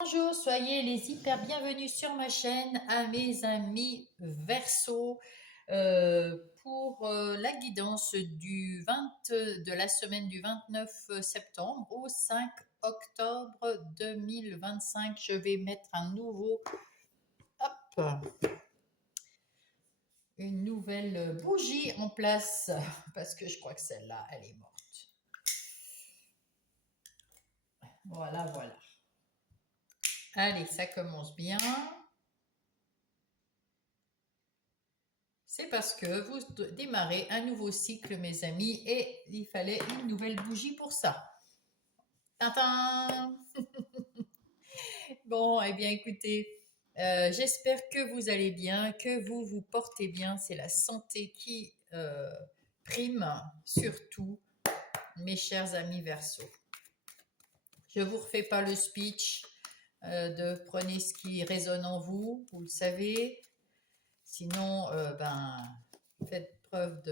Bonjour, soyez les hyper bienvenus sur ma chaîne à mes amis Verseau pour la guidance de la semaine du 29 septembre au 5 octobre 2025. Je vais mettre une nouvelle bougie en place parce que je crois que celle-là, elle est morte. Voilà, voilà. Allez, ça commence bien. C'est parce que vous démarrez un nouveau cycle, mes amis, et il fallait une nouvelle bougie pour ça. Tintin. Bon, eh bien, écoutez, j'espère que vous allez bien, que vous vous portez bien. C'est la santé qui prime, surtout, mes chers amis Verseau. Je ne vous refais pas le speech de prenez ce qui résonne en vous, vous le savez. Sinon, faites preuve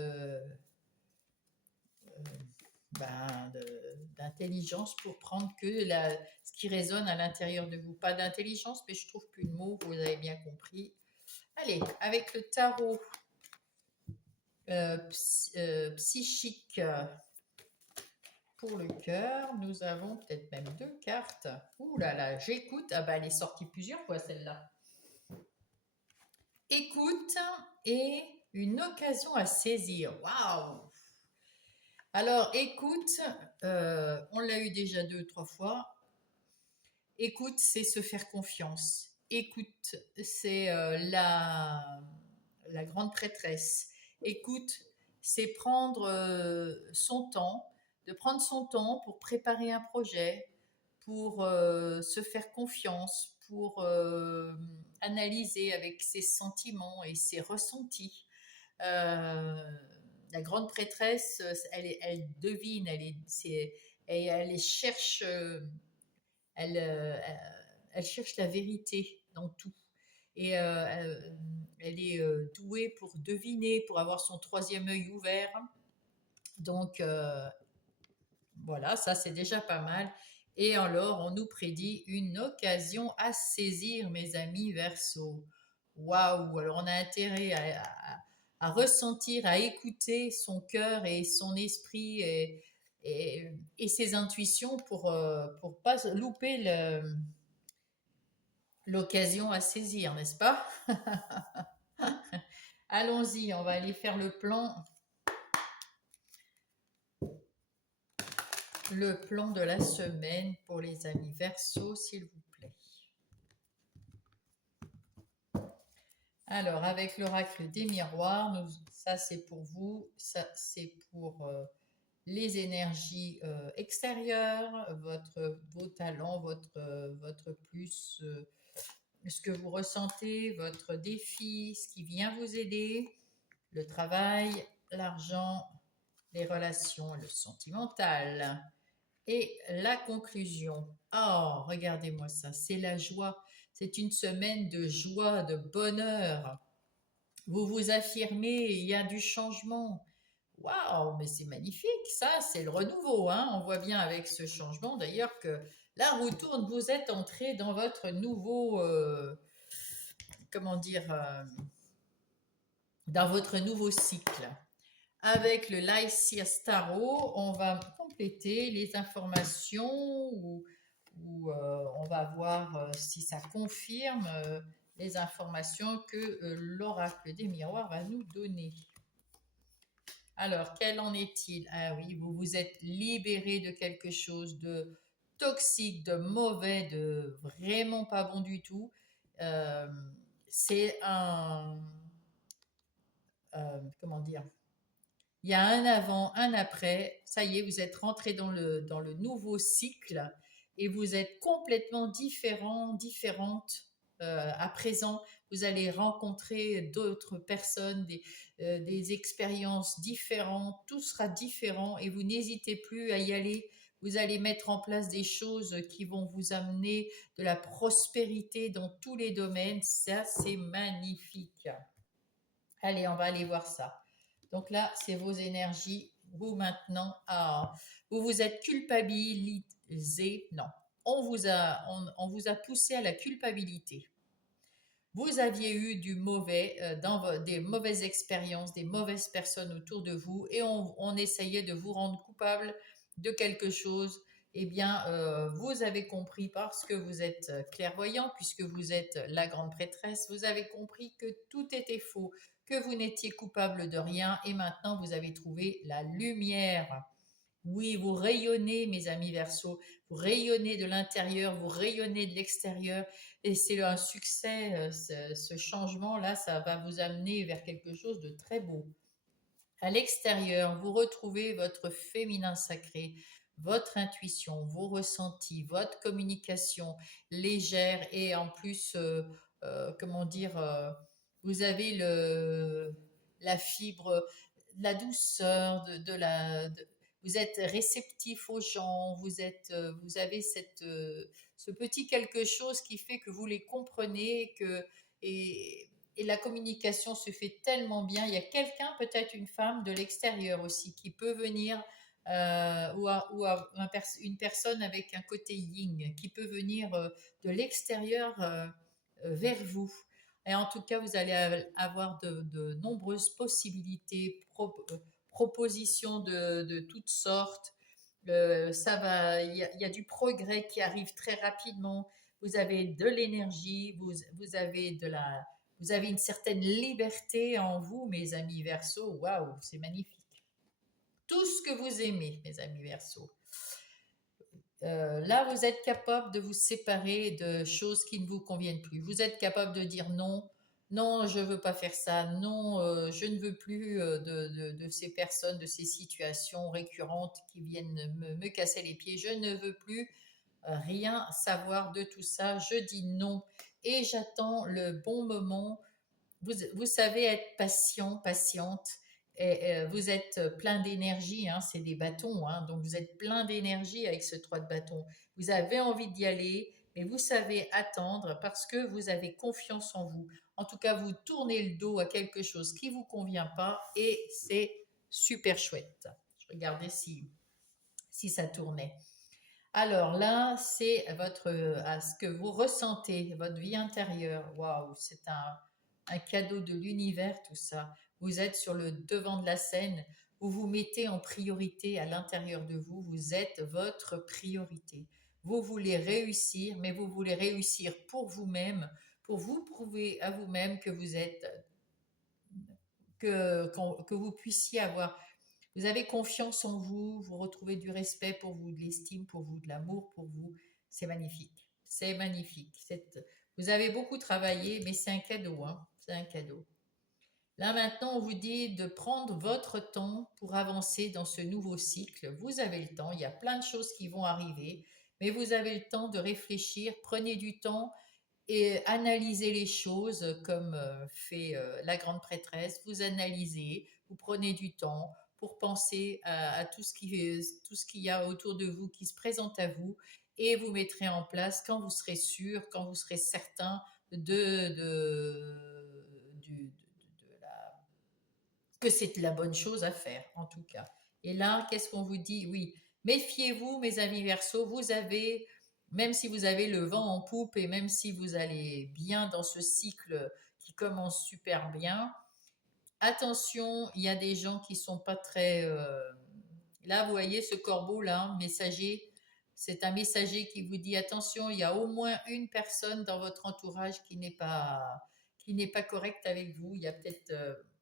d'intelligence pour prendre ce qui résonne à l'intérieur de vous. Pas d'intelligence, mais je trouve plus de mots, vous avez bien compris. Allez, avec le tarot psychique pour le cœur, nous avons peut-être même deux cartes. Ouh là là, j'écoute. Ah bah elle est sortie plusieurs fois celle-là. Écoute et une occasion à saisir. Waouh! Alors, écoute, on l'a eu déjà 2 ou 3 fois. Écoute, c'est se faire confiance. Écoute, c'est la grande prêtresse. Écoute, c'est prendre son temps, de prendre son temps pour préparer un projet, pour se faire confiance, pour analyser avec ses sentiments et ses ressentis. Euh, la grande prêtresse, elle devine, elle cherche, elle, euh, elle cherche la vérité dans tout. Et elle est douée pour deviner, pour avoir son troisième œil ouvert. Donc voilà, ça c'est déjà pas mal. Et alors, on nous prédit une occasion à saisir, mes amis Verseau. Waouh! Alors, on a intérêt à ressentir, à écouter son cœur et son esprit et ses intuitions pour pas louper l'occasion à saisir, n'est-ce pas? Allons-y, on va aller faire le plan de la semaine pour les amis Verseau, s'il vous plaît. Alors, avec l'oracle des miroirs, ça c'est pour vous, ça c'est pour les énergies extérieures, vos talents, votre plus, ce que vous ressentez, votre défi, ce qui vient vous aider, le travail, l'argent, les relations, le sentimental. Et la conclusion. Oh, regardez-moi ça, c'est la joie. C'est une semaine de joie, de bonheur. Vous vous affirmez, il y a du changement. Waouh, mais c'est magnifique, ça, c'est le renouveau. Hein. On voit bien avec ce changement d'ailleurs que la roue tourne, vous êtes entré dans votre nouveau, comment dire, dans votre nouveau cycle. Avec le Lycias Tarot, on va compléter les informations ou on va voir si ça confirme les informations que l'oracle des miroirs va nous donner. Alors, quel en est-il? Ah oui, vous vous êtes libéré de quelque chose de toxique, de mauvais, de vraiment pas bon du tout. Euh, c'est comment dire? Il y a un avant, un après. Ça y est, vous êtes rentré dans le nouveau cycle et vous êtes complètement différent, différente. À présent, vous allez rencontrer d'autres personnes, des expériences différentes. Tout sera différent et vous n'hésitez plus à y aller. Vous allez mettre en place des choses qui vont vous amener de la prospérité dans tous les domaines. Ça, c'est magnifique. Allez, on va aller voir ça. Donc là, c'est vos énergies. Vous maintenant, vous vous êtes culpabilisé. Non, on vous a poussé à la culpabilité. Vous aviez eu du mauvais, des mauvaises expériences, des mauvaises personnes autour de vous, et on essayait de vous rendre coupable de quelque chose. Eh bien, vous avez compris parce que vous êtes clairvoyant, puisque vous êtes la grande prêtresse, vous avez compris que tout était faux, que vous n'étiez coupable de rien, et maintenant vous avez trouvé la lumière. Oui, vous rayonnez, mes amis Verseaux, vous rayonnez de l'intérieur, vous rayonnez de l'extérieur, et c'est un succès, ce changement-là, ça va vous amener vers quelque chose de très beau. À l'extérieur, vous retrouvez votre féminin sacré, votre intuition, vos ressentis, votre communication légère, et en plus, comment dire, vous avez la fibre, la douceur, vous êtes réceptif aux gens, vous avez ce petit quelque chose qui fait que vous les comprenez, et la communication se fait tellement bien. Il y a quelqu'un, peut-être une femme de l'extérieur aussi, qui peut venir, une personne avec un côté yin, qui peut venir de l'extérieur vers vous. Et en tout cas, vous allez avoir de nombreuses possibilités, propositions de toutes sortes. Il y a du progrès qui arrive très rapidement. Vous avez de l'énergie, vous avez une certaine liberté en vous, mes amis Verseaux. Waouh, c'est magnifique. Tout ce que vous aimez, mes amis Verseaux. Là, vous êtes capable de vous séparer de choses qui ne vous conviennent plus. Vous êtes capable de dire non, non, je ne veux pas faire ça, non, je ne veux plus de ces personnes, de ces situations récurrentes qui viennent me casser les pieds. Je ne veux plus rien savoir de tout ça. Je dis non et j'attends le bon moment. Vous savez être patient, patiente. Et, vous êtes plein d'énergie, hein, c'est des bâtons, hein, donc vous êtes plein d'énergie avec ce 3 de bâton. Vous avez envie d'y aller, mais vous savez attendre parce que vous avez confiance en vous. En tout cas, vous tournez le dos à quelque chose qui ne vous convient pas, et c'est super chouette. Je regardais si ça tournait. Alors là, c'est à ce que vous ressentez, votre vie intérieure. Waouh, c'est un cadeau de l'univers, tout ça. Vous êtes sur le devant de la scène, vous vous mettez en priorité à l'intérieur de vous, vous êtes votre priorité. Vous voulez réussir, mais vous voulez réussir pour vous-même, pour vous prouver à vous-même que vous êtes, que vous puissiez avoir, vous avez confiance en vous, vous retrouvez du respect pour vous, de l'estime pour vous, de l'amour pour vous. C'est magnifique. C'est magnifique. Vous avez beaucoup travaillé, mais c'est un cadeau, hein. C'est un cadeau. Là maintenant, on vous dit de prendre votre temps pour avancer dans ce nouveau cycle. Vous avez le temps, il y a plein de choses qui vont arriver, mais vous avez le temps de réfléchir. Prenez du temps et analysez les choses comme fait la grande prêtresse. Vous analysez, vous prenez du temps pour penser à tout ce qu'il y a autour de vous qui se présente à vous, et vous mettrez en place quand vous serez sûr, quand vous serez certain que c'est la bonne chose à faire, en tout cas. Et là, qu'est-ce qu'on vous dit? Oui, méfiez-vous, mes amis Verseaux, même si vous avez le vent en poupe, et même si vous allez bien dans ce cycle qui commence super bien, attention, il y a des gens qui sont pas très... Là, vous voyez ce corbeau-là, messager, c'est un messager qui vous dit attention, il y a au moins une personne dans votre entourage qui n'est pas correcte avec vous. Il y a peut-être...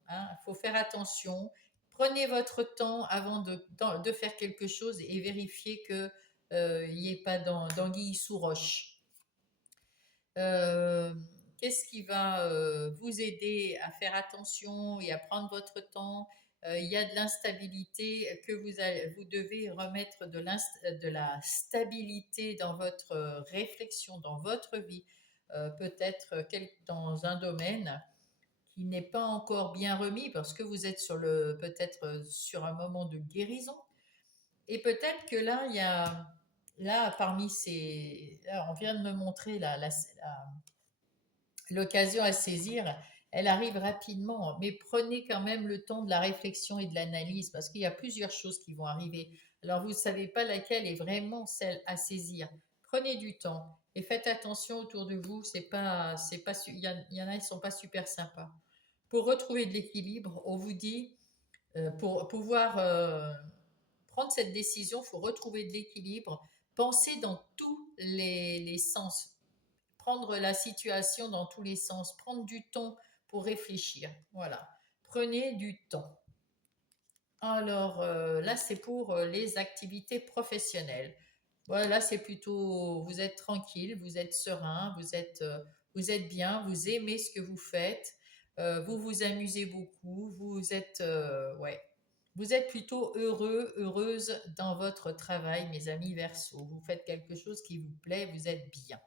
hein, faut faire attention. Prenez votre temps avant de faire quelque chose, et vérifiez que il n'y ait pas d'anguille sous roche. Euh, Qu'est-ce qui va vous aider à faire attention et à prendre votre temps? Il y a de l'instabilité, que vous devez remettre de la stabilité dans votre réflexion, dans votre vie, peut-être dans un domaine qui n'est pas encore bien remis, parce que vous êtes peut-être sur un moment de guérison, et peut-être que là, parmi là, on vient de me montrer l'occasion à saisir, elle arrive rapidement, mais prenez quand même le temps de la réflexion et de l'analyse, parce qu'il y a plusieurs choses qui vont arriver. Alors, vous ne savez pas laquelle est vraiment celle à saisir. Prenez du temps et faites attention autour de vous. C'est pas, il y en a, ils sont pas super sympas. Pour retrouver de l'équilibre, on vous dit, pour pouvoir prendre cette décision, il faut retrouver de l'équilibre. Pensez dans tous les sens. Prendre la situation dans tous les sens. Prendre du temps pour réfléchir. Voilà. Prenez du temps. Alors là, c'est pour les activités professionnelles. Voilà, c'est plutôt, vous êtes tranquille, vous êtes serein, vous êtes bien, vous aimez ce que vous faites, vous vous amusez beaucoup, ouais, vous êtes plutôt heureux, heureuse dans votre travail, mes amis Verseau. Vous faites quelque chose qui vous plaît, vous êtes bien.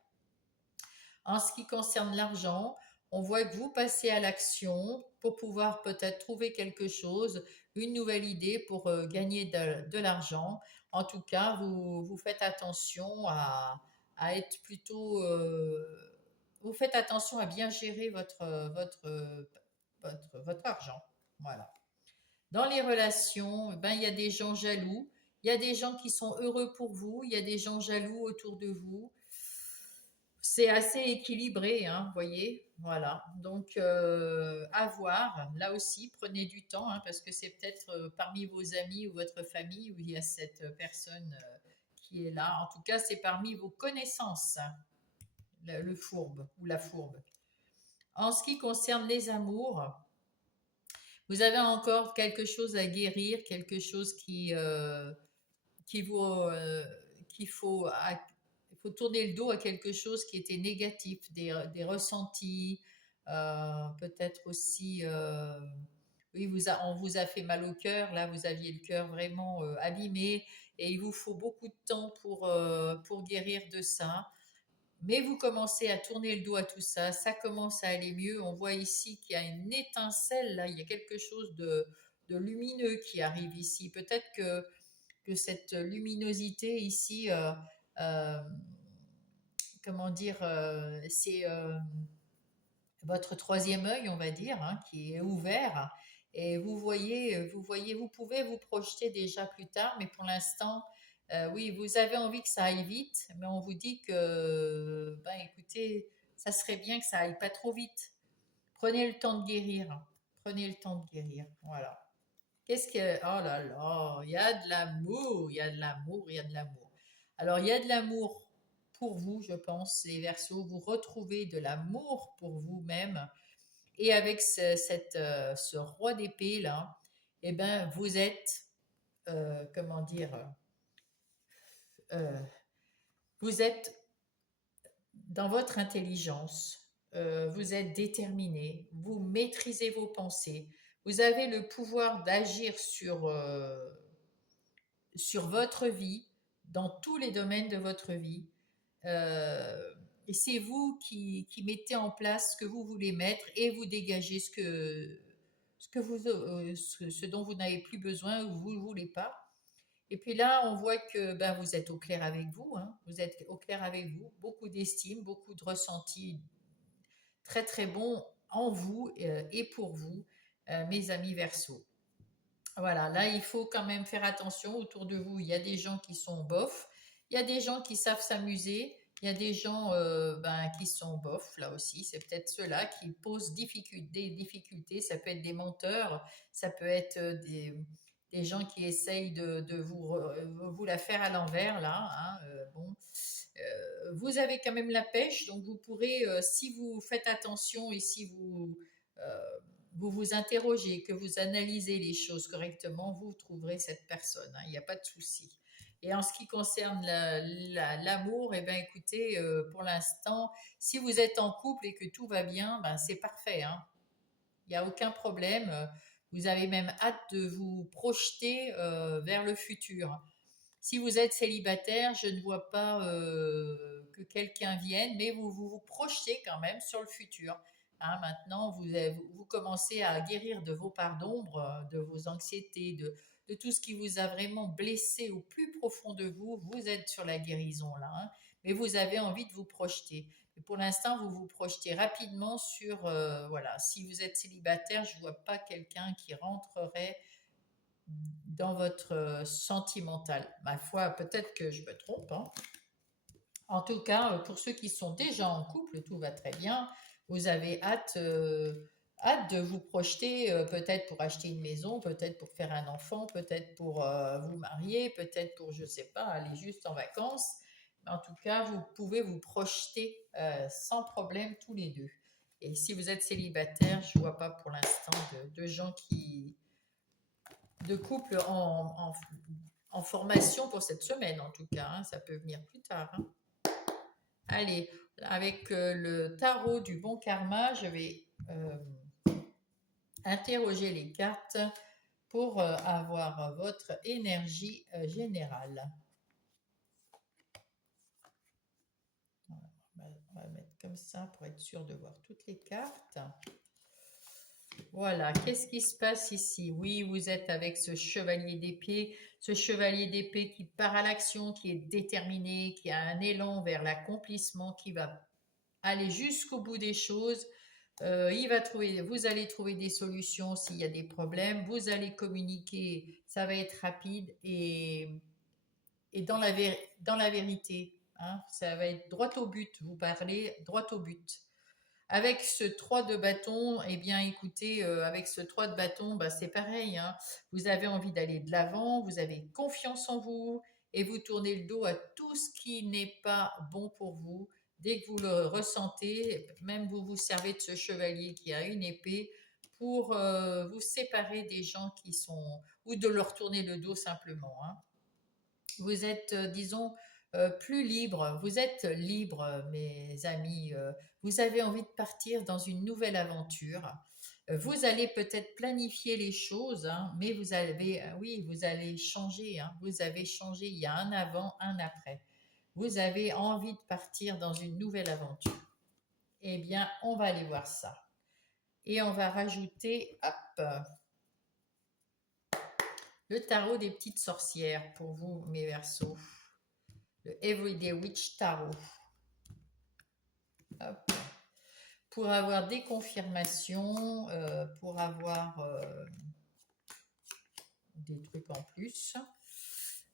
En ce qui concerne l'argent, on voit que vous passez à l'action pour pouvoir peut-être trouver quelque chose, une nouvelle idée pour gagner de l'argent. En tout cas, vous faites attention à être plutôt... vous faites attention à bien gérer votre argent. Voilà. Dans les relations, ben, il y a des gens jaloux, il y a des gens qui sont heureux pour vous, il y a des gens jaloux autour de vous. C'est assez équilibré, hein, vous voyez. Voilà. Donc, à voir. Là aussi, prenez du temps, hein, parce que c'est peut-être parmi vos amis ou votre famille où il y a cette personne qui est là. En tout cas, c'est parmi vos connaissances, hein, le fourbe ou la fourbe. En ce qui concerne les amours, vous avez encore quelque chose à guérir, quelque chose qui vous, il faut tourner le dos à quelque chose qui était négatif, des ressentis, peut-être aussi, oui, on vous a fait mal au cœur, là, vous aviez le cœur vraiment abîmé, et il vous faut beaucoup de temps pour guérir de ça. Mais vous commencez à tourner le dos à tout ça, ça commence à aller mieux. On voit ici qu'il y a une étincelle, là, il y a quelque chose de lumineux qui arrive ici. Peut-être que cette luminosité ici, euh, comment dire, c'est votre troisième œil, on va dire, hein, qui est ouvert. Et vous pouvez vous projeter déjà plus tard, mais pour l'instant, oui, vous avez envie que ça aille vite, mais on vous dit que, ben écoutez, ça serait bien que ça aille pas trop vite. Prenez le temps de guérir. Prenez le temps de guérir. Voilà. Qu'est-ce que... Oh là là, il y a de l'amour, il y a de l'amour, il y a de l'amour. Alors, il y a de l'amour pour vous, je pense, les Verseaux. Vous retrouvez de l'amour pour vous-même. Et avec ce roi d'épée, là, eh ben, vous êtes, comment dire, euh, vous êtes dans votre intelligence. Vous êtes déterminé. Vous maîtrisez vos pensées. Vous avez le pouvoir d'agir sur votre vie, dans tous les domaines de votre vie. Et c'est vous qui mettez en place ce que vous voulez mettre et vous dégagez ce dont vous n'avez plus besoin ou vous ne voulez pas. Et puis là, on voit que ben, vous êtes au clair avec vous, hein. Vous êtes au clair avec vous, beaucoup d'estime, beaucoup de ressentis très très bons en vous et pour vous, mes amis Verseaux. Voilà, là, il faut quand même faire attention autour de vous. Il y a des gens qui sont bof, il y a des gens qui savent s'amuser, il y a des gens ben, qui sont bof, là aussi. C'est peut-être ceux-là qui posent des difficultés. Ça peut être des menteurs, ça peut être des gens qui essayent de vous la faire à l'envers, là, hein, bon. Vous avez quand même la pêche, donc vous pourrez, si vous faites attention et si vous vous interrogez, que vous analysez les choses correctement, vous trouverez cette personne, hein, il n'y a pas de souci. Et en ce qui concerne l'amour, eh ben, écoutez, pour l'instant, si vous êtes en couple et que tout va bien, ben, c'est parfait, hein. Il n'y a aucun problème. Vous avez même hâte de vous projeter vers le futur. Si vous êtes célibataire, je ne vois pas que quelqu'un vienne, mais vous projetez quand même sur le futur. Hein, maintenant, vous commencez à guérir de vos parts d'ombre, de vos anxiétés, de tout ce qui vous a vraiment blessé au plus profond de vous. Vous êtes sur la guérison là, hein, mais vous avez envie de vous projeter. Et pour l'instant, vous vous projetez rapidement sur, voilà, si vous êtes célibataire, je ne vois pas quelqu'un qui rentrerait dans votre sentimental. Ma foi, peut-être que je me trompe, hein. En tout cas, pour ceux qui sont déjà en couple, tout va très bien. Vous avez hâte de vous projeter, peut-être pour acheter une maison, peut-être pour faire un enfant, peut-être pour vous marier, peut-être pour, je ne sais pas, aller juste en vacances. Mais en tout cas, vous pouvez vous projeter sans problème tous les deux. Et si vous êtes célibataire, je ne vois pas pour l'instant de gens de couples en formation pour cette semaine, en tout cas, hein. Ça peut venir plus tard, hein. Allez, avec le tarot du bon karma, je vais interroger les cartes pour avoir votre énergie générale. On va mettre comme ça pour être sûr de voir toutes les cartes. Voilà, qu'est-ce qui se passe ici? Oui, vous êtes avec ce chevalier d'épée qui part à l'action, qui est déterminé, qui a un élan vers l'accomplissement, qui va aller jusqu'au bout des choses. Vous allez trouver des solutions s'il y a des problèmes. Vous allez communiquer, ça va être rapide et dans la vérité, hein, ça va être droit au but. Vous parlez droit au but. Avec ce 3 de bâton, eh bien écoutez, avec ce 3 de bâton, bah, c'est pareil, hein. Vous avez envie d'aller de l'avant, vous avez confiance en vous et vous tournez le dos à tout ce qui n'est pas bon pour vous. Dès que vous le ressentez, même vous vous servez de ce chevalier qui a une épée pour vous séparer des gens qui sont, ou de leur tourner le dos simplement, hein. Vous êtes, disons, plus libre. Vous êtes libre, mes amis. Vous avez envie de partir dans une nouvelle aventure. Vous allez peut-être planifier les choses, hein, mais oui, vous allez changer, hein. Vous avez changé. Il y a un avant, un après. Vous avez envie de partir dans une nouvelle aventure. Eh bien, on va aller voir ça. Et on va rajouter, hop, le tarot des petites sorcières pour vous, mes Verseaux. Le Everyday Witch Tarot. Hop. Pour avoir des confirmations, pour avoir des trucs en plus.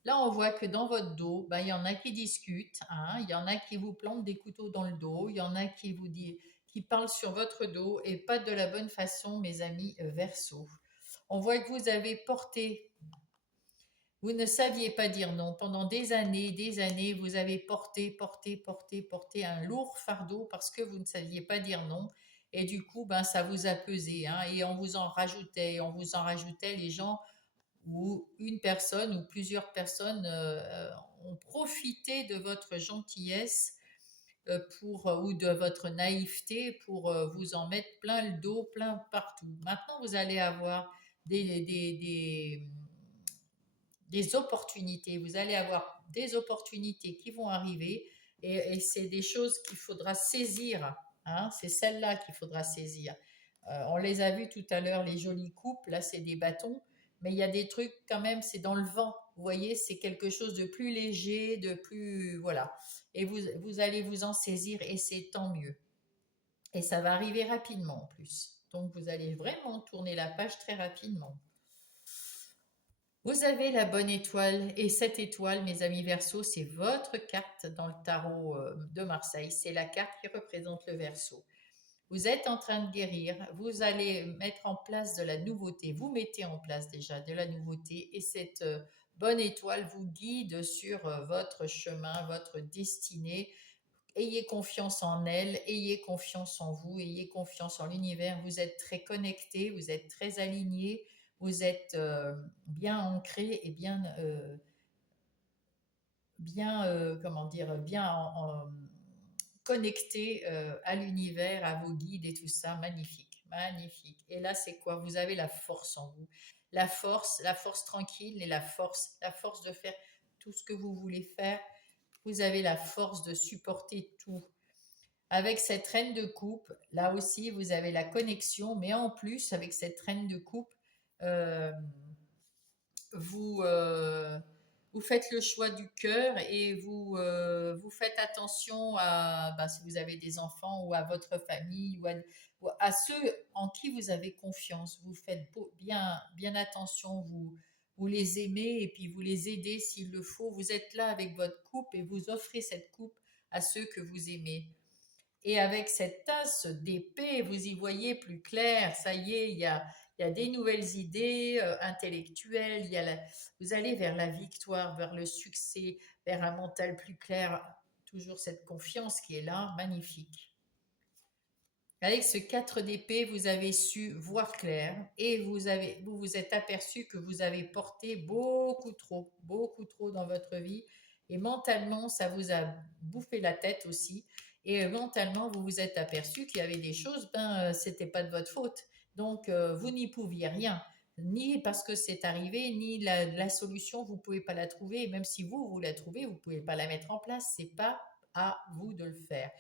Là, on voit que dans votre dos, ben, il y en a qui discutent, hein, il y en a qui vous plantent des couteaux dans le dos, il y en a qui parlent sur votre dos et pas de la bonne façon, mes amis Verseaux. On voit que vous ne saviez pas dire non. Pendant des années, vous avez porté un lourd fardeau parce que vous ne saviez pas dire non. Et du coup, ben, ça vous a pesé, hein, et on vous en rajoutait. Les gens ou une personne ou plusieurs personnes ont profité de votre gentillesse ou de votre naïveté pour vous en mettre plein le dos, plein partout. Maintenant, vous allez avoir des opportunités. Vous allez avoir des opportunités qui vont arriver et c'est des choses qu'il faudra saisir, hein. C'est celle-là qu'il faudra saisir. On les a vus tout à l'heure, les jolies coupes. Là, c'est des bâtons. Mais il y a des trucs quand même, c'est dans le vent. Vous voyez, c'est quelque chose de plus léger, de plus... Voilà. Et vous allez vous en saisir et c'est tant mieux. Et ça va arriver rapidement en plus. Donc vous allez vraiment tourner la page très rapidement. Vous avez la bonne étoile et cette étoile, mes amis Verseau, c'est votre carte dans le tarot de Marseille. C'est la carte qui représente le Verseau. Vous êtes en train de guérir, vous allez mettre en place de la nouveauté, vous mettez en place déjà de la nouveauté et cette bonne étoile vous guide sur votre chemin, votre destinée. Ayez confiance en elle, ayez confiance en vous, ayez confiance en l'univers. Vous êtes très connecté, vous êtes très aligné, vous êtes bien ancré et comment dire, connecté à l'univers, à vos guides et tout ça. Magnifique, magnifique. Et là, c'est quoi? Vous avez la force en vous. La force tranquille et la force de faire tout ce que vous voulez faire. Vous avez la force de supporter tout. Avec cette reine de coupe, là aussi, vous avez la connexion, mais en plus, avec cette reine de coupe, euh, vous, vous faites le choix du cœur et vous faites attention bah, si vous avez des enfants ou à votre famille ou à ceux en qui vous avez confiance. Vous faites bien attention, vous les aimez et puis vous les aidez s'il le faut. Vous êtes là avec votre coupe et vous offrez cette coupe à ceux que vous aimez. Et avec cette tasse d'épée, vous y voyez plus clair. Ça y est, il y a des nouvelles idées intellectuelles. Vous allez vers la victoire, vers le succès, vers un mental plus clair. Toujours cette confiance qui est là, magnifique. Avec ce 4 d'épée, vous avez su voir clair et vous vous êtes aperçu que vous avez porté beaucoup trop dans votre vie. Et mentalement, ça vous a bouffé la tête aussi. Et mentalement, vous vous êtes aperçu qu'il y avait des choses, c'était pas de votre faute. Donc, vous n'y pouviez rien. Ni parce que c'est arrivé, ni la solution, vous pouvez pas la trouver. Et même si vous la trouvez, vous pouvez pas la mettre en place. C'est pas à vous de le faire.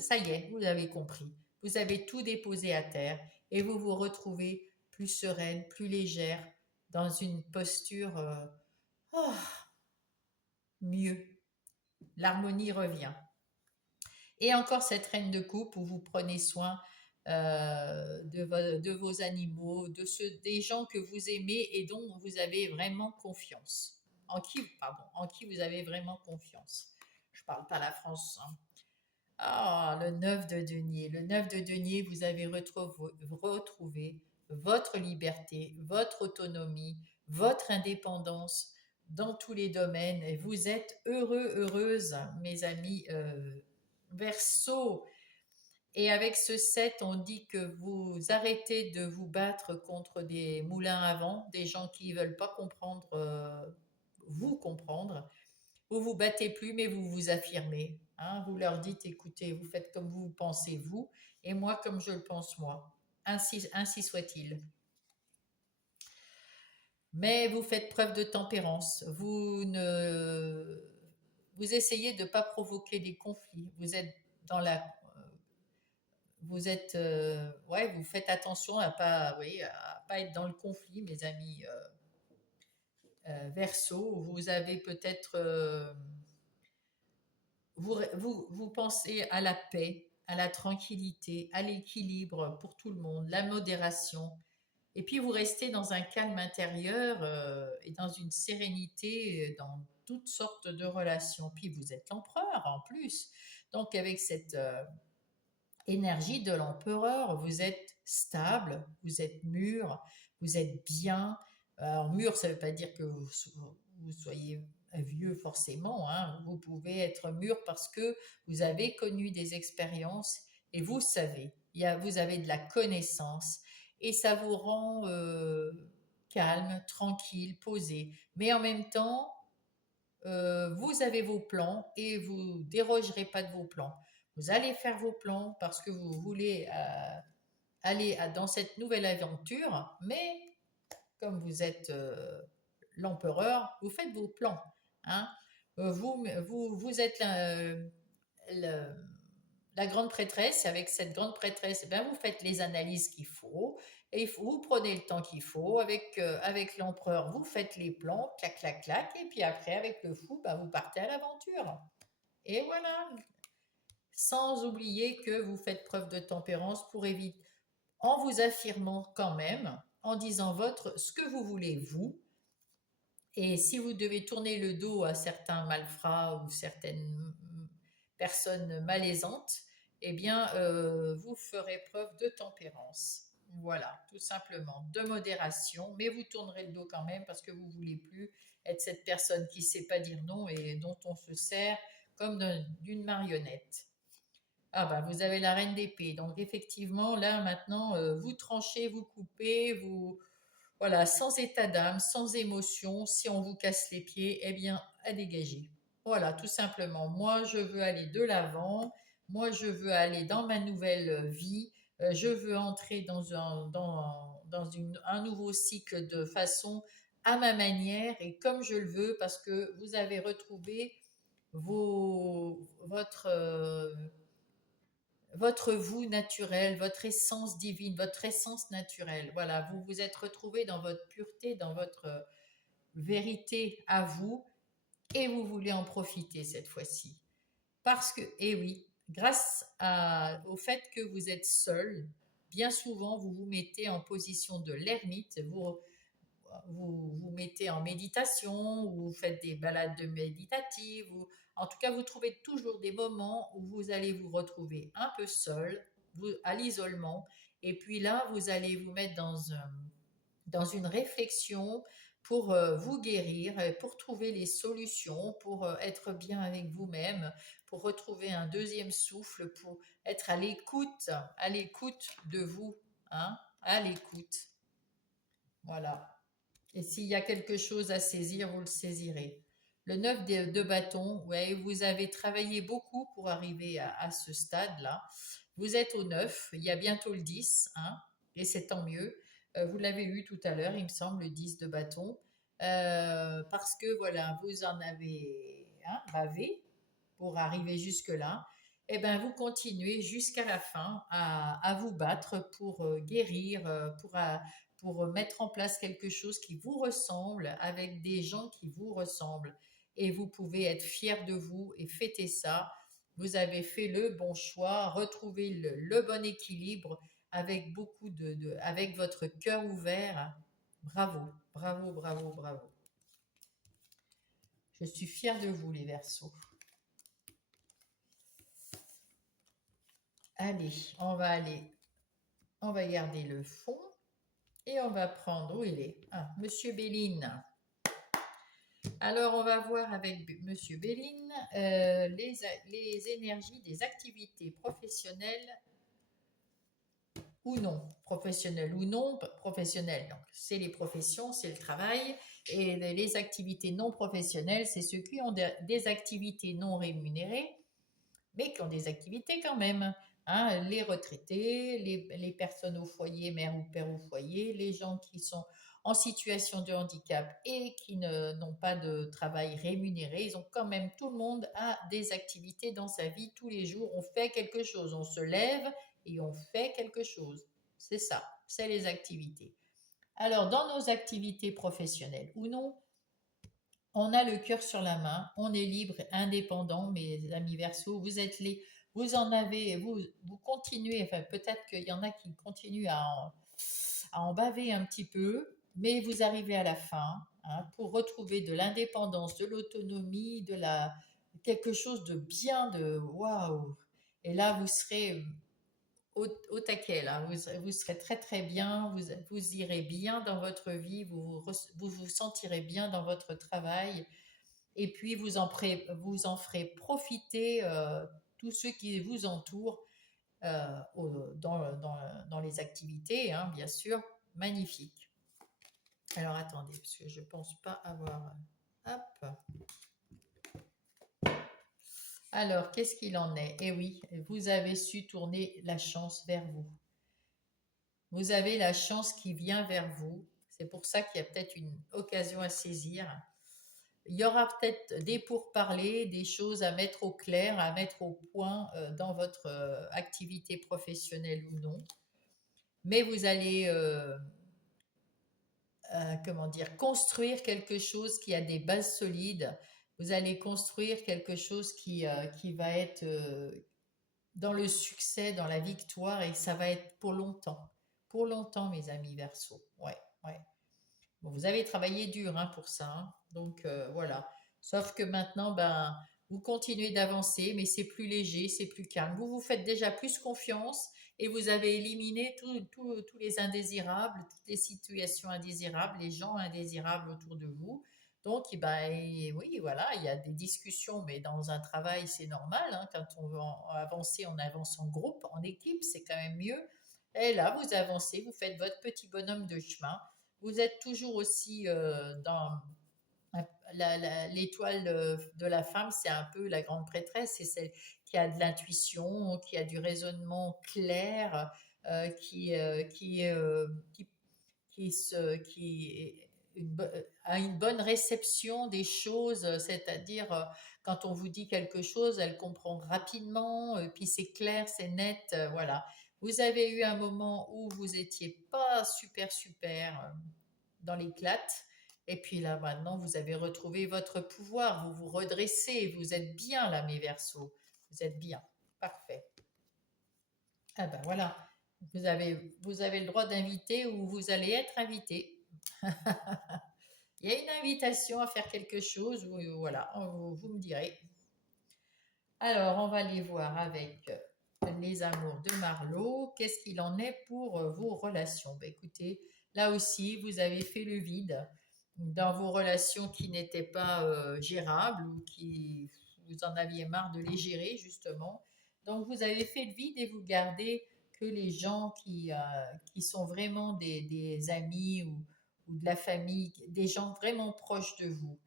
Ça y est, vous avez compris. Vous avez tout déposé à terre et vous vous retrouvez plus sereine, plus légère, dans une posture oh, mieux. L'harmonie revient. Et encore cette reine de coupe où vous prenez soin de vos animaux, des gens que vous aimez et dont vous avez vraiment confiance. En qui vous avez vraiment confiance. Je ne parle pas la France, hein. Ah, le 9 de denier. Le 9 de denier, vous avez retrouvé votre liberté, votre autonomie, votre indépendance dans tous les domaines. Et vous êtes heureuse, mes amis Verseau. Et avec ce 7, on dit que vous arrêtez de vous battre contre des moulins à vent, des gens qui ne veulent pas comprendre, vous comprendre. Vous vous battez plus, mais vous vous affirmez. Hein. Vous leur dites, écoutez, vous faites comme vous pensez vous, et moi comme je le pense moi. Ainsi soit-il. Mais vous faites preuve de tempérance. Vous essayez de ne pas provoquer des conflits. Vous êtes dans la, ouais, vous faites attention à pas, oui, à pas être dans le conflit, mes amis Verseau. Vous avez peut-être vous pensez à la paix, à la tranquillité, à l'équilibre pour tout le monde, la modération. Et puis vous restez dans un calme intérieur et dans une sérénité dans toutes sortes de relations. Puis vous êtes l'empereur en plus. Donc avec cette énergie de l'empereur, vous êtes stable, vous êtes mûr, vous êtes bien. Alors mûr, ça ne veut pas dire que vous soyez vieux forcément, hein. Vous pouvez être mûr parce que vous avez connu des expériences et vous savez, vous avez de la connaissance et ça vous rend calme, tranquille, posé. Mais en même temps, vous avez vos plans et vous dérogerez pas de vos plans. Vous allez faire vos plans parce que vous voulez aller dans cette nouvelle aventure, mais comme vous êtes l'empereur, vous faites vos plans. Hein. Vous êtes la- la grande prêtresse. Avec cette grande prêtresse, eh bien, vous faites les analyses qu'il faut. Et vous prenez le temps qu'il faut. Avec l'empereur, vous faites les plans, clac, clac, clac. Et puis après, avec le fou, bah, vous partez à l'aventure. Et voilà. Sans oublier que vous faites preuve de tempérance pour éviter, en vous affirmant quand même, en disant ce que vous voulez, vous. Et si vous devez tourner le dos à certains malfrats ou certaines personnes malaisantes, eh bien, vous ferez preuve de tempérance. Voilà, tout simplement, de modération, mais vous tournerez le dos quand même parce que vous ne voulez plus être cette personne qui ne sait pas dire non et dont on se sert comme d'une marionnette. Ah bah vous avez la reine d'épée, donc effectivement là maintenant vous tranchez, vous coupez, vous voilà, sans état d'âme, sans émotion, si on vous casse les pieds, eh bien, à dégager. Voilà, tout simplement. Moi, je veux aller de l'avant. Moi, je veux aller dans ma nouvelle vie. Je veux entrer un nouveau cycle de façon à ma manière et comme je le veux parce que vous avez retrouvé votre vous naturel, votre essence divine, votre essence naturelle. Voilà, vous vous êtes retrouvé dans votre pureté, dans votre vérité à vous, et vous voulez en profiter cette fois-ci. Parce que, eh oui, au fait que vous êtes seul, bien souvent vous vous mettez en position de l'ermite, vous mettez en méditation, ou vous faites des balades méditatives, ou En tout cas, vous trouvez toujours des moments où vous allez vous retrouver un peu seul, à l'isolement, et puis là, vous allez vous mettre dans une réflexion pour vous guérir, pour trouver les solutions, pour être bien avec vous-même, pour retrouver un deuxième souffle, pour être à l'écoute de vous, hein, à l'écoute. Voilà. Et s'il y a quelque chose à saisir, vous le saisirez. Le 9 de bâton, ouais, vous avez travaillé beaucoup pour arriver à ce stade-là. Vous êtes au 9, il y a bientôt le 10, hein, et c'est tant mieux. Vous l'avez eu tout à l'heure, il me semble, le 10 de bâton. Parce que voilà, vous en avez bavé pour arriver jusque-là. Et bien, vous continuez jusqu'à la fin à vous battre pour guérir, pour mettre en place quelque chose qui vous ressemble, avec des gens qui vous ressemblent. Et vous pouvez être fier de vous et fêter ça. Vous avez fait le bon choix, retrouvé le bon équilibre avec avec votre cœur ouvert. Bravo, bravo, bravo, bravo. Je suis fière de vous, les Verseaux. Allez, on va garder le fond et on va prendre, où il est? Ah, Monsieur Béline. Alors, on va voir avec Monsieur Béline les énergies des activités professionnelles ou non. Professionnelles ou non, professionnelles. Donc, c'est les professions, c'est le travail. Et les activités non professionnelles, c'est ceux qui ont des activités non rémunérées, mais qui ont des activités quand même. Hein, les retraités, les personnes au foyer, mère ou père au foyer, les gens qui sont en situation de handicap et qui n'ont pas de travail rémunéré, ils ont quand même, tout le monde a des activités dans sa vie tous les jours. On fait quelque chose, on se lève et on fait quelque chose. C'est ça, c'est les activités. Alors, dans nos activités professionnelles ou non, on a le cœur sur la main, on est libre, indépendant, mes amis Verseaux, vous en avez, vous continuez, enfin peut-être qu'il y en a qui continuent à en baver un petit peu, mais vous arrivez à la fin, hein, pour retrouver de l'indépendance, de l'autonomie, quelque chose de bien, de waouh. Et là, vous serez au taquet, là. Vous serez très très bien, vous irez bien dans votre vie, vous sentirez bien dans votre travail, et puis vous en ferez profiter tous ceux qui vous entourent dans les activités, hein, bien sûr. Magnifique. Alors attendez, parce que je ne pense pas avoir... Hop. Alors, qu'est-ce qu'il en est? Eh oui, vous avez su tourner la chance vers vous. Vous avez la chance qui vient vers vous. C'est pour ça qu'il y a peut-être une occasion à saisir. Il y aura peut-être des pourparlers, des choses à mettre au clair, à mettre au point dans votre activité professionnelle ou non. Mais vous allez, comment dire, construire quelque chose qui a des bases solides. Vous allez construire quelque chose qui va être dans le succès, dans la victoire, et ça va être pour longtemps. Pour longtemps, mes amis Verseau. Ouais, ouais. Bon, vous avez travaillé dur hein, pour ça, hein. Donc voilà. Sauf que maintenant, ben, vous continuez d'avancer, mais c'est plus léger, c'est plus calme. Vous vous faites déjà plus confiance et vous avez éliminé tous les indésirables, toutes les situations indésirables, les gens indésirables autour de vous. Donc, eh ben, oui, voilà, il y a des discussions, mais dans un travail, c'est normal. Hein, quand on veut avancer, on avance en groupe, en équipe, c'est quand même mieux. Et là, vous avancez, vous faites votre petit bonhomme de chemin. Vous êtes toujours aussi dans l'étoile de la femme, c'est un peu la grande prêtresse, c'est celle qui a de l'intuition, qui a du raisonnement clair, qui a une bonne réception des choses, c'est-à-dire quand on vous dit quelque chose, elle comprend rapidement, puis c'est clair, c'est net, voilà. Vous avez eu un moment où vous étiez pas super dans l'éclate. Et puis là, maintenant, vous avez retrouvé votre pouvoir, vous vous redressez, vous êtes bien là, mes Verseaux. Vous êtes bien. Parfait. Ah ben voilà, vous avez le droit d'inviter ou vous allez être invité. Il y a une invitation à faire quelque chose, voilà, vous me direz. Alors, on va les voir avec les amours de Marlowe. Qu'est-ce qu'il en est pour vos relations? Ben, écoutez, là aussi, vous avez fait le vide dans vos relations qui n'étaient pas gérables ou qui vous en aviez marre de les gérer, justement. Donc, vous avez fait le vide et vous gardez que les gens qui sont vraiment des amis ou de la famille, des gens vraiment proches de vous.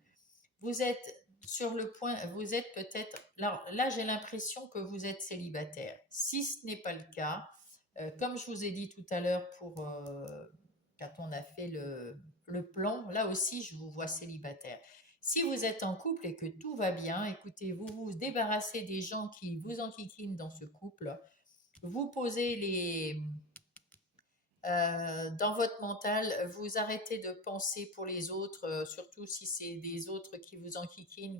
Vous êtes sur le point, vous êtes peut-être, là j'ai l'impression que vous êtes célibataire. Si ce n'est pas le cas, comme je vous ai dit tout à l'heure pour quand on a fait le plan, là aussi je vous vois célibataire. Si vous êtes en couple et que tout va bien, écoutez, vous vous débarrassez des gens qui vous enquiquinent dans ce couple, vous posez dans votre mental, vous arrêtez de penser pour les autres, surtout si c'est des autres qui vous enquiquinent,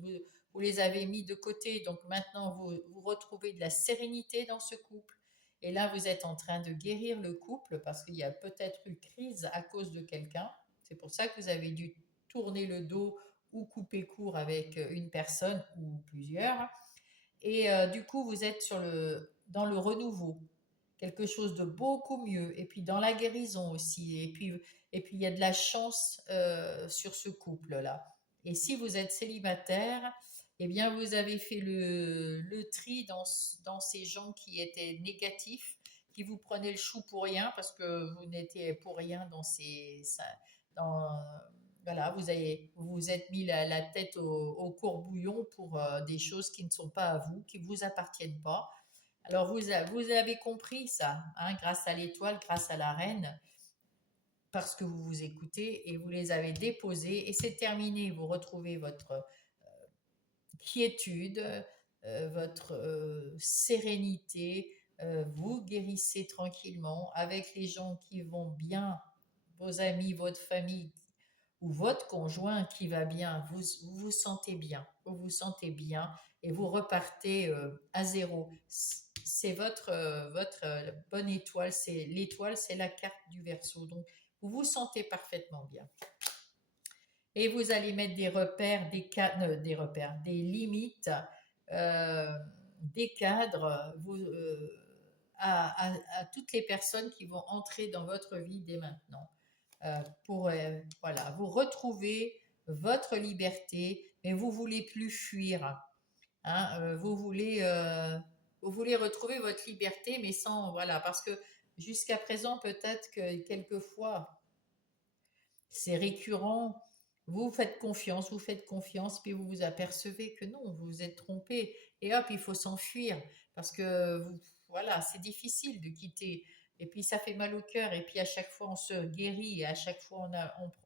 vous les avez mis de côté, donc maintenant vous retrouvez de la sérénité dans ce couple. Et là, vous êtes en train de guérir le couple parce qu'il y a peut-être eu crise à cause de quelqu'un. C'est pour ça que vous avez dû tourner le dos ou couper court avec une personne ou plusieurs. Et du coup, vous êtes dans le renouveau, quelque chose de beaucoup mieux. Et puis dans la guérison aussi. Et puis il y a de la chance sur ce couple-là. Et si vous êtes célibataire, eh bien vous avez fait le tri dans ces gens qui étaient négatifs, qui vous prenaient le chou pour rien parce que vous n'étiez pour rien dans, voilà, vous vous êtes mis la tête au courbouillon pour des choses qui ne sont pas à vous, qui ne vous appartiennent pas. Alors vous avez compris ça, hein, grâce à l'étoile, grâce à la reine, parce que vous vous écoutez et vous les avez déposés et c'est terminé. Vous retrouvez votre quiétude, votre sérénité, vous guérissez tranquillement avec les gens qui vont bien, vos amis, votre famille ou votre conjoint qui va bien, vous vous sentez bien, vous vous sentez bien et vous repartez à zéro. C'est votre bonne étoile, c'est l'étoile, c'est la carte du Verseau. Donc vous vous sentez parfaitement bien. Et vous allez mettre des repères, des repères, des limites, euh, des cadres à toutes les personnes qui vont entrer dans votre vie dès maintenant pour voilà, vous retrouver votre liberté, mais vous voulez plus fuir. Hein, vous voulez retrouver votre liberté, mais sans voilà, parce que jusqu'à présent peut-être que quelquefois c'est récurrent. Vous faites confiance, puis vous vous apercevez que non, vous vous êtes trompé, et hop, il faut s'enfuir, parce que voilà, c'est difficile de quitter, et puis ça fait mal au cœur, et puis à chaque fois on se guérit, et à chaque fois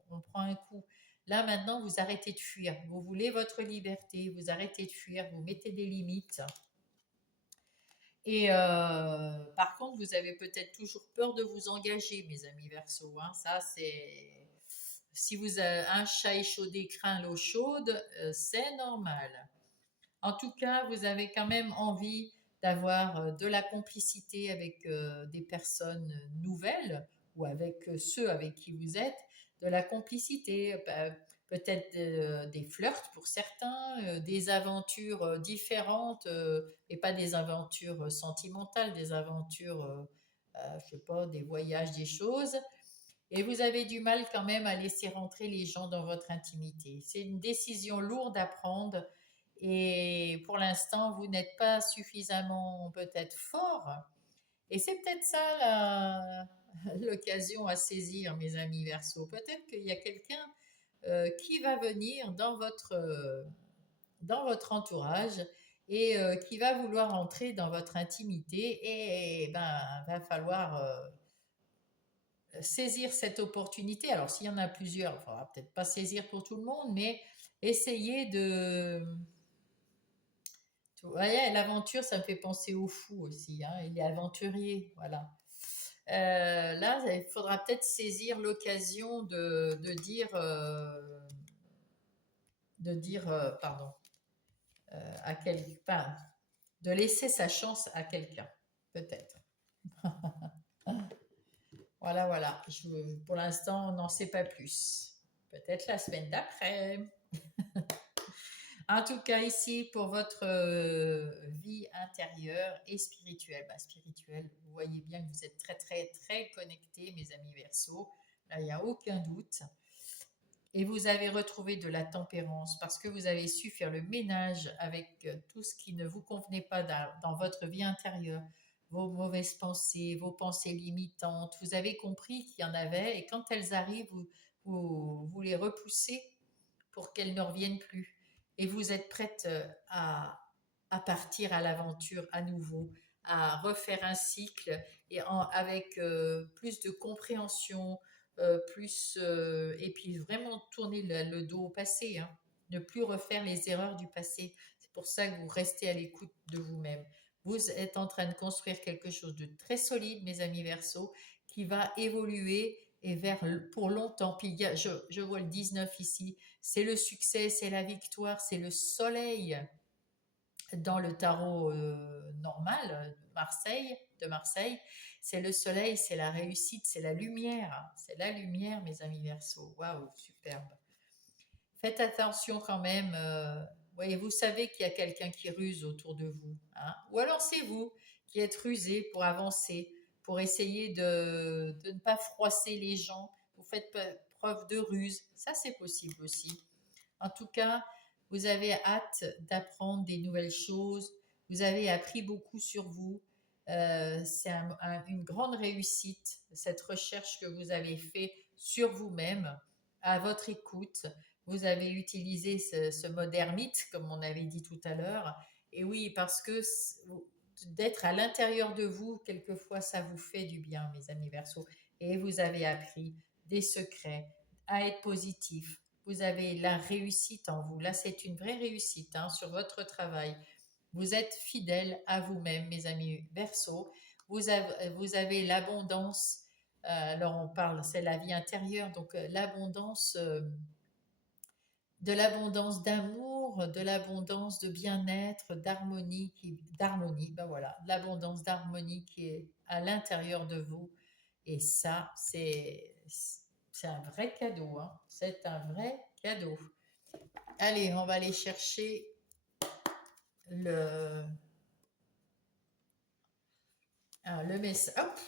on prend un coup. Là maintenant, vous arrêtez de fuir, vous voulez votre liberté, vous arrêtez de fuir, vous mettez des limites. Et par contre, vous avez peut-être toujours peur de vous engager, mes amis Verseau. Hein. Ça, c'est si vous avez un chat échaudé craint l'eau chaude, c'est normal. En tout cas, vous avez quand même envie d'avoir de la complicité avec des personnes nouvelles ou avec ceux avec qui vous êtes, de la complicité, peut-être des flirts pour certains, des aventures différentes et pas des aventures sentimentales, des aventures, je sais pas, des voyages, des choses. Et vous avez du mal quand même à laisser rentrer les gens dans votre intimité. C'est une décision lourde à prendre et pour l'instant, vous n'êtes pas suffisamment peut-être fort. Et c'est peut-être ça l'occasion à saisir, mes amis Verseau. Peut-être qu'il y a quelqu'un qui va venir dans votre entourage et qui va vouloir entrer dans votre intimité et ben va falloir saisir cette opportunité. Alors, s'il y en a plusieurs, il ne faudra peut-être pas saisir pour tout le monde, mais essayer de... Tu vois, l'aventure, ça me fait penser au fou aussi. Hein, il est aventurier, voilà. Là, il faudra peut-être saisir l'occasion de dire, pardon, à quelqu'un, de laisser sa chance à quelqu'un, peut-être. Voilà, voilà. Pour l'instant, on n'en sait pas plus. Peut-être la semaine d'après. En tout cas, ici, pour votre vie intérieure et spirituelle, spirituelle, vous voyez bien que vous êtes très, très, très connectés, mes amis Verseaux. Là, il n'y a aucun doute. Et vous avez retrouvé de la tempérance parce que vous avez su faire le ménage avec tout ce qui ne vous convenait pas dans votre vie intérieure, vos mauvaises pensées, vos pensées limitantes. Vous avez compris qu'il y en avait et quand elles arrivent, vous les repoussez pour qu'elles ne reviennent plus. Et vous êtes prête à partir à l'aventure à nouveau, à refaire un cycle avec plus de compréhension, et puis vraiment tourner le dos au passé, hein. Ne plus refaire les erreurs du passé. C'est pour ça que vous restez à l'écoute de vous-même. Vous êtes en train de construire quelque chose de très solide, mes amis Verseaux, qui va évoluer et pour longtemps. Puis je vois le 19 ici, c'est le succès, c'est la victoire, c'est le soleil dans le tarot normal de Marseille, c'est le soleil, c'est la réussite, c'est la lumière. C'est la lumière, mes amis Verseaux. Waouh, superbe. Faites attention quand même. Voyez, vous savez qu'il y a quelqu'un qui ruse autour de vous, hein. Ou alors c'est vous qui êtes rusé pour avancer, pour essayer de ne pas froisser les gens. Vous faites preuve de ruse. Ça, c'est possible aussi. En tout cas, vous avez hâte d'apprendre des nouvelles choses. Vous avez appris beaucoup sur vous. C'est une grande réussite, cette recherche que vous avez faite sur vous-même, à votre écoute. Vous avez utilisé ce mode ermite, comme on avait dit tout à l'heure. Et oui, parce que d'être à l'intérieur de vous, quelquefois, ça vous fait du bien, mes amis Verseaux. Et vous avez appris des secrets, à être positif. Vous avez la réussite en vous. Là, c'est une vraie réussite, hein, sur votre travail. Vous êtes fidèle à vous-même, mes amis Verseaux. Vous avez l'abondance. Alors, on parle, c'est la vie intérieure, donc l'abondance. De l'abondance d'amour, de l'abondance de bien-être, d'harmonie, ben voilà, de l'abondance d'harmonie qui est à l'intérieur de vous. Et ça, c'est un vrai cadeau, hein. C'est un vrai cadeau. Allez, on va aller chercher le, le message. Hop,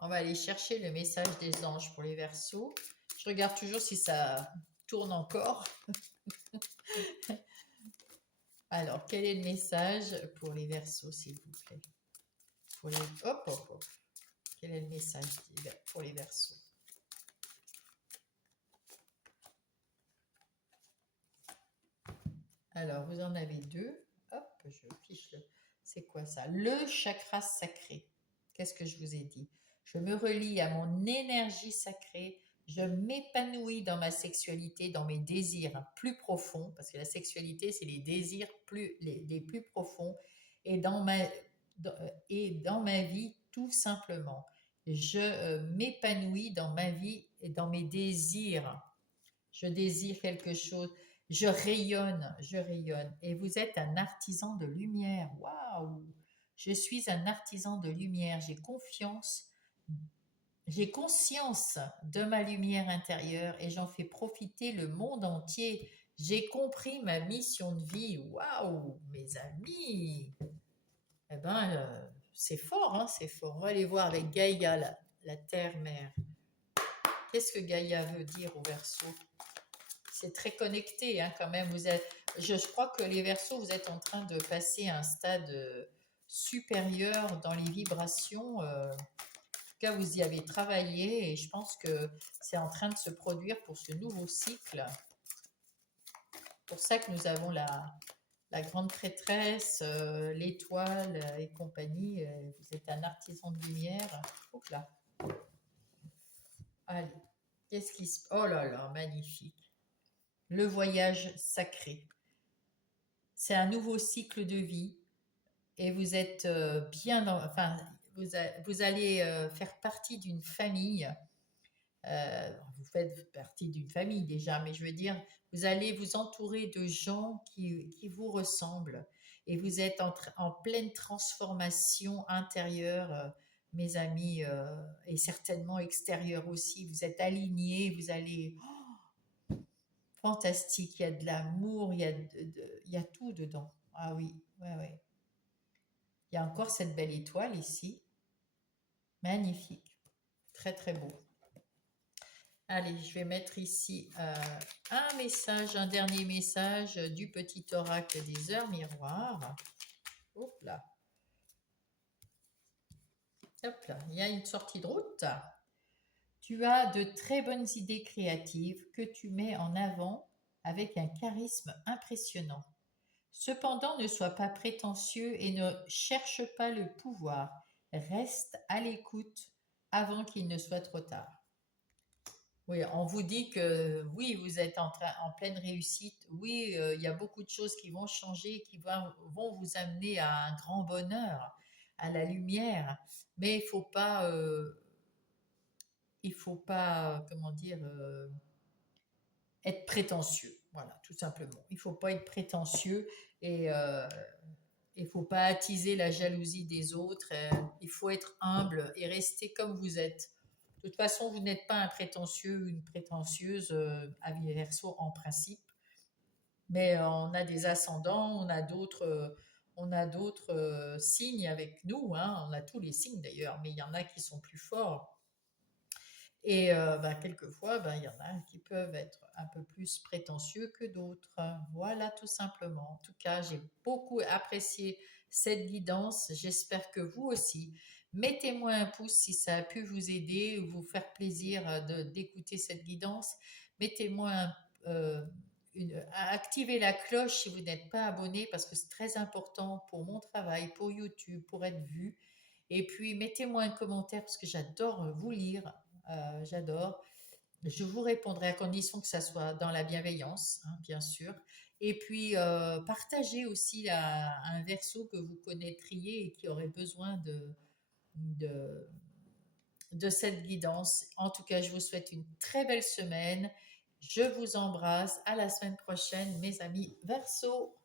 on va aller chercher le message des anges pour les Verseaux. Je regarde toujours si ça tourne encore. Alors, quel est le message pour les Verseaux, s'il vous plaît? Hop, hop, hop. Quel est le message pour les Verseaux? Alors, vous en avez deux. Hop, je fiche le. C'est quoi ça? Le chakra sacré. Qu'est-ce que je vous ai dit? Je me relie à mon énergie sacrée. Je m'épanouis dans ma sexualité, dans mes désirs plus profonds, parce que la sexualité, c'est les désirs les plus profonds, et dans ma vie, tout simplement. Je m'épanouis dans ma vie et dans mes désirs. Je désire quelque chose. Je rayonne, je rayonne. Et vous êtes un artisan de lumière. Waouh! Je suis un artisan de lumière. J'ai conscience de ma lumière intérieure et j'en fais profiter le monde entier. J'ai compris ma mission de vie. Waouh, mes amis! Eh ben, c'est fort, hein, c'est fort. On va aller voir avec Gaïa, la terre-mère. Qu'est-ce que Gaïa veut dire au Verseau? C'est très connecté, hein, quand même. Je crois que les Verseaux, vous êtes en train de passer à un stade supérieur dans les vibrations. En tout cas, vous y avez travaillé et je pense que c'est en train de se produire pour ce nouveau cycle. C'est pour ça que nous avons la grande prêtresse, l'étoile et compagnie. Vous êtes un artisan de lumière. Hop là. Allez, qu'est-ce qui se... Oh là là, magnifique. Le voyage sacré. C'est un nouveau cycle de vie et vous êtes bien dans... Enfin, vous allez faire partie d'une famille. Vous faites partie d'une famille déjà, mais je veux dire, vous allez vous entourer de gens qui vous ressemblent et vous êtes en pleine transformation intérieure, mes amis, et certainement extérieure aussi. Vous êtes alignés, vous allez... fantastique. Il y a de l'amour, il y a tout dedans. Ah oui, ouais, ouais. Il y a encore cette belle étoile ici. Magnifique. Très, très beau. Allez, je vais mettre ici un message, un dernier message du petit oracle des heures miroirs. Hop là. Hop là, il y a une sortie de route. Tu as de très bonnes idées créatives que tu mets en avant avec un charisme impressionnant. Cependant, ne sois pas prétentieux et ne cherche pas le pouvoir. Reste à l'écoute avant qu'il ne soit trop tard. Oui, on vous dit que oui, vous êtes en pleine réussite. Oui, il y a beaucoup de choses qui vont changer, vont vous amener à un grand bonheur, à la lumière. Mais il faut pas, comment dire, être prétentieux. Voilà, tout simplement. Il faut pas être prétentieux et il faut pas attiser la jalousie des autres. Il faut être humble et rester comme vous êtes. De toute façon, vous n'êtes pas un prétentieux ou une prétentieuse à Verseau en principe, mais on a des ascendants, on a d'autres signes avec nous. Hein. On a tous les signes d'ailleurs, mais il y en a qui sont plus forts. Et bah, quelquefois, bah, il y en a qui peuvent être un peu plus prétentieux que d'autres. Voilà, tout simplement. En tout cas, j'ai beaucoup apprécié cette guidance. J'espère que vous aussi. Mettez-moi un pouce si ça a pu vous aider ou vous faire plaisir d'écouter cette guidance. Mettez-moi activez la cloche si vous n'êtes pas abonné parce que c'est très important pour mon travail, pour YouTube, pour être vu. Et puis, mettez-moi un commentaire parce que j'adore vous lire. J'adore. Je vous répondrai à condition que ça soit dans la bienveillance, hein, bien sûr. Et puis, partagez aussi un verso que vous connaîtriez et qui aurait besoin de, de cette guidance. En tout cas, je vous souhaite une très belle semaine. Je vous embrasse. À la semaine prochaine, mes amis verso.